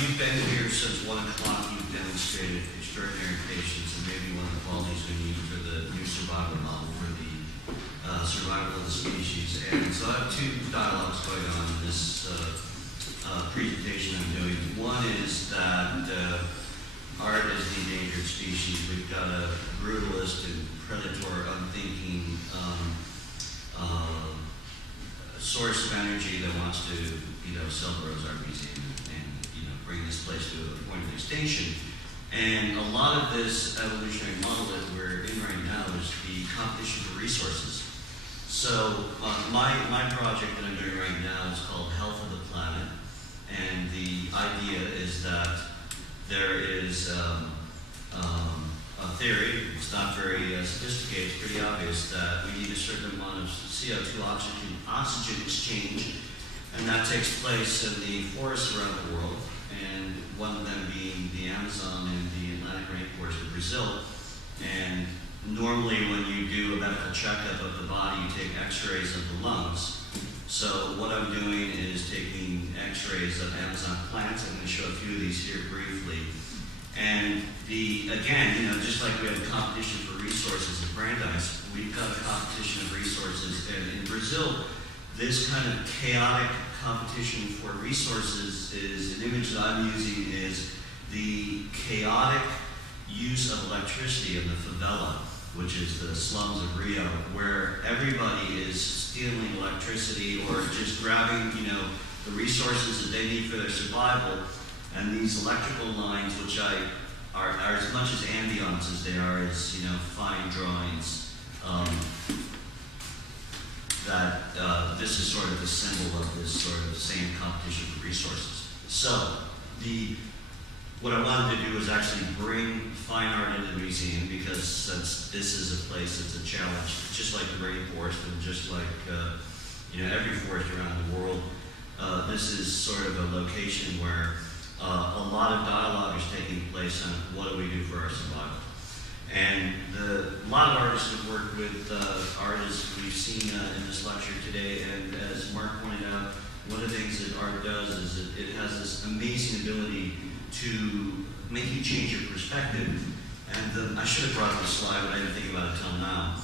you've been here since 1 o'clock. You've demonstrated extraordinary patience, and maybe one of the qualities we need for the new survival model for the survival of the species. And so I have two dialogues going on in this presentation I'm doing. One is that art is the endangered species. We've got a brutalist and predator, unthinking source of energy that wants to, sell the Rose Art Museum and bring this place to a point of extinction. And a lot of this evolutionary model that we're in right now is the competition for resources. So my project that I'm doing right now is called Health of the Planet, and the idea is that there is a theory, it's not very sophisticated, it's pretty obvious, that we need a certain amount of CO2 oxygen exchange, and that takes place in the forests around the world, and one of them being the Amazon and the Atlantic rainforest of Brazil. And normally when you do a medical checkup of the body, you take x-rays of the lungs. So what I'm doing is taking x-rays of Amazon plants. I'm going to show a few of these here briefly. And again, just like we have a competition for resources at Brandeis, we've got a competition of resources. And in Brazil, this kind of chaotic competition for resources is an image that I'm using is the chaotic use of electricity in the favela, which is the slums of Rio, where everybody is stealing electricity or just grabbing, the resources that they need for their survival. And these electrical lines, which are as much as ambience as they are as, fine drawings, that this is sort of the symbol of this sort of same competition for resources. So, what I wanted to do was actually bring fine art into the museum, because since this is a place that's a challenge, just like the rainforest and just like every forest around the world, this is sort of a location where a lot of dialogue is taking place on what do we do for our survival. And a lot of artists have worked with artists we've seen in this lecture today, and as Mark pointed out, one of the things that art does is it has this amazing ability to make you change your perspective. And I should have brought this slide, but I didn't think about it until now.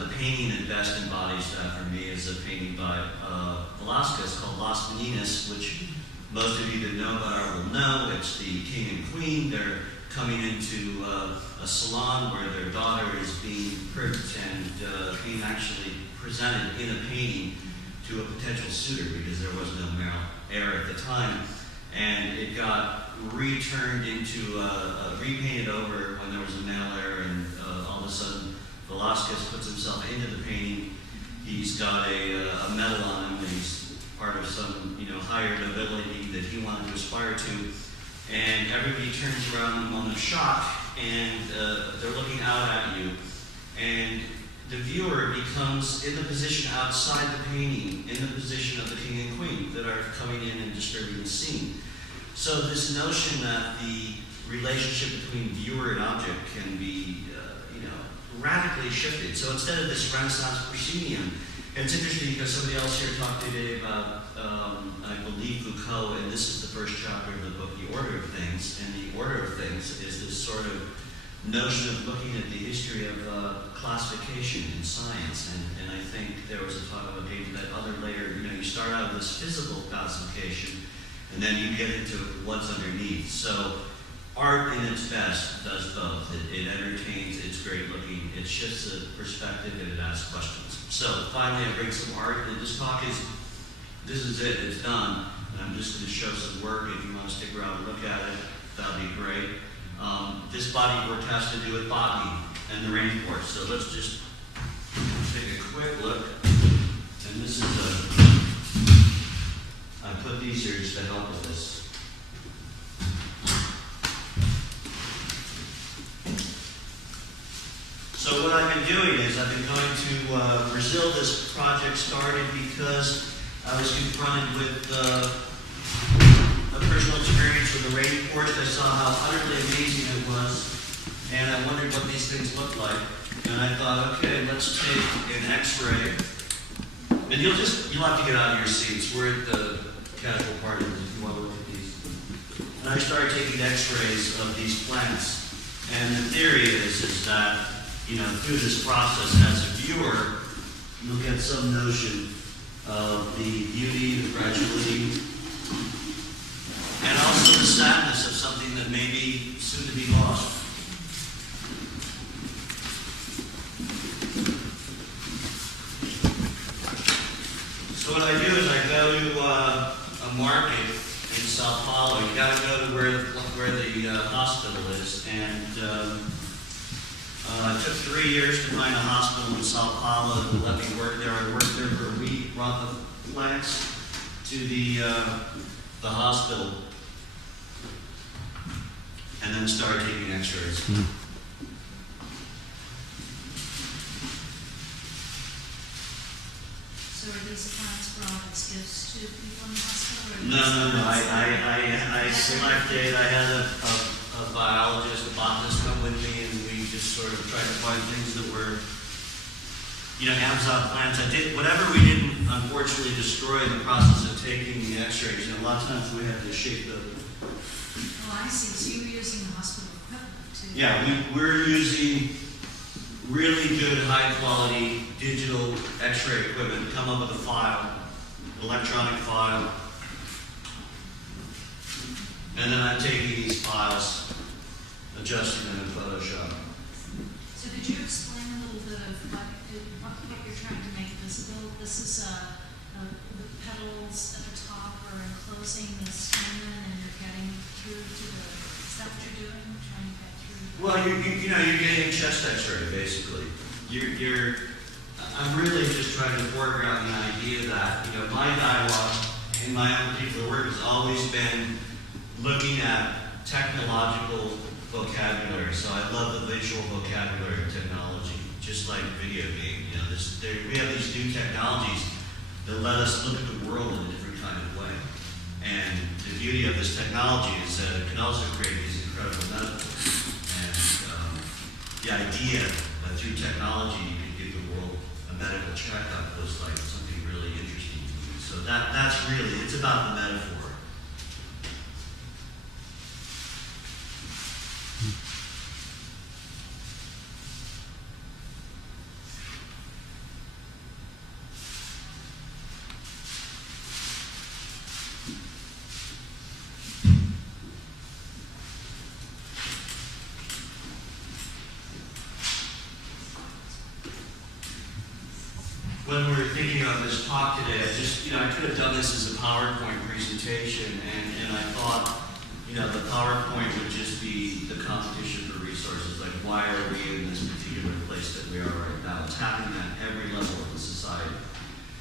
The painting that best embodies that for me is a painting by Velasquez called Las Meninas, which most of you that know about art will know. It's the king and queen. They're coming into a salon where their daughter is being pricked and being actually presented in a painting to a potential suitor, because there was no male heir at the time. And it got repainted over when there was a male heir, and all of a sudden Velasquez puts himself into the painting. He's got a medal on him, and he's part of some higher nobility that he wanted to aspire to. And everybody turns around in a moment of shock, and they're looking out at you. And the viewer becomes in the position outside the painting, in the position of the king and queen that are coming in and disturbing the scene. So this notion that the relationship between viewer and object can be, radically shifted. So instead of this Renaissance proscenium, and it's interesting because somebody else here talked today about, I believe, Foucault, and this is the first chapter of the book, The Order of Things. And the order of things is this sort of notion of looking at the history of classification in science. And I think there was a talk about David that other layer, you start out with this physical classification, and then you get into what's underneath. So art in its best does both. It entertains, it's great looking, it shifts the perspective, and it asks questions. So finally I bring some art, and this is it, it's done. And I'm just going to show some work. If you want to stick around and look at it, that'll be great. This body work has to do with botany and the rainforest. So let's just take a quick look. And this is I put these here just to help with this. So what I've been doing is I've been going to Brazil. This project started because I was confronted with a personal experience with the rainforest. I saw how utterly amazing it was, and I wondered what these things looked like. And I thought, okay, let's take an X-ray. And you'll have to get out of your seats. We're at the casual part of it if you want to look at these. And I started taking x-rays of these plants. And the theory is that, you know, through this process, as a viewer, you'll get some notion of the beauty, the fragility, and also the sadness of something that may be soon to be lost. So what I do is I go to a market in Sao Paulo. You got to go to where the hospital is, and it took 3 years to find a hospital in Sao Paulo that let me work there. I worked there for a week, brought the plants to the hospital, and then started taking x-rays. Mm-hmm. So are these plants brought as gifts to people in the hospital? Or No. I selected, I had a biologist, a botanist come with me, and we just sort of tried to find things that were, you know, Amazon plants. I did, whatever we didn't unfortunately destroy in the process of taking the x-rays, you know, a lot of times we had to shape the. Oh, I see. So you were using the hospital equipment too? Yeah, we're using really good, high-quality digital x-ray equipment to come up with a file, electronic file. And then I'm taking these files, adjusting them in Photoshop. So could you explain a little bit of what you're trying to make visible? This is the petals at the top are enclosing the stamen, and you're getting through to the. Is that what you're doing? Trying to get through? Well, you're getting a chest x-ray, basically. I'm really just trying to foreground the idea that, you know, my dialogue in my own particular work has always been looking at technological vocabulary. So I love the visual vocabulary of technology, just like video game. You know, we have these new technologies that let us look at the world in a different kind of way. And the beauty of this technology is that it can also create these incredible metaphors. And the idea that through technology you can give the world a medical checkup was like something really interesting to me. So that's really, it's about the metaphor. When we were thinking about this talk today, I could have done this as a PowerPoint presentation, and I thought, you know, the PowerPoint would just be the competition for resources. Like, why are we in this particular place that we are right now? It's happening at every level of the society.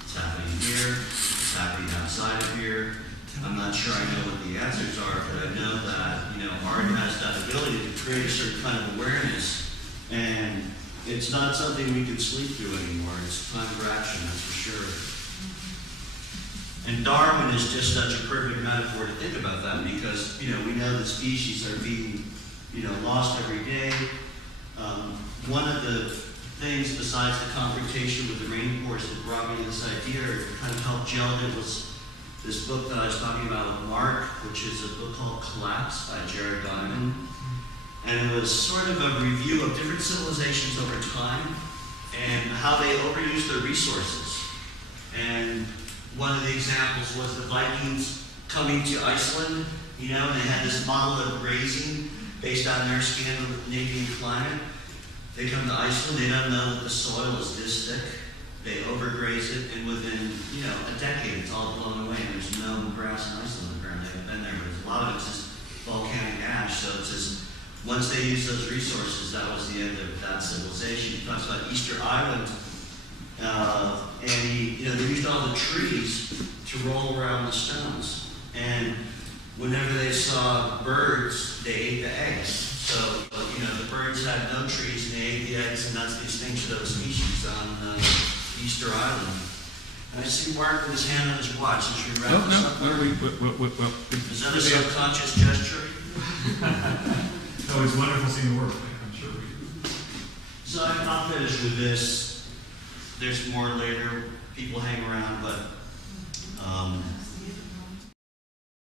It's happening here, it's happening outside of here. I'm not sure I know what the answers are, but I know that, you know, art has that ability to create a certain kind of awareness, and it's not something we can sleep through anymore. It's time for action, that's for sure. And Darwin is just such a perfect metaphor to think about that, because, you know, we know that species are being, you know, lost every day. One of the things besides the confrontation with the rainforest that brought me to this idea, or kind of helped gel it, was this book that I was talking about with Mark, which is a book called Collapse by Jared Diamond. And it was sort of a review of different civilizations over time and how they overused their resources. And one of the examples was the Vikings coming to Iceland, you know, and they had this model of grazing based on their Scandinavian climate. They come to Iceland, they don't know that the soil is this thick. They overgraze it, and within, you know, a decade, it's all blown away, and there's no grass in Iceland apparently. I've been there, but a lot of it's just volcanic ash, so it's just, once they used those resources, that was the end of that civilization. He talks about Easter Island, and they used all the trees to roll around the stones. And whenever they saw birds, they ate the eggs. So, the birds had no trees, and they ate the eggs, and that's the extinction of a species on Easter Island. And I see Mark with his hand on his watch. Should we wrap this up? Is that a subconscious gesture? Oh, it's wonderful seeing the work. I'm sure we. So I'll finish with this. There's more later. People hang around, but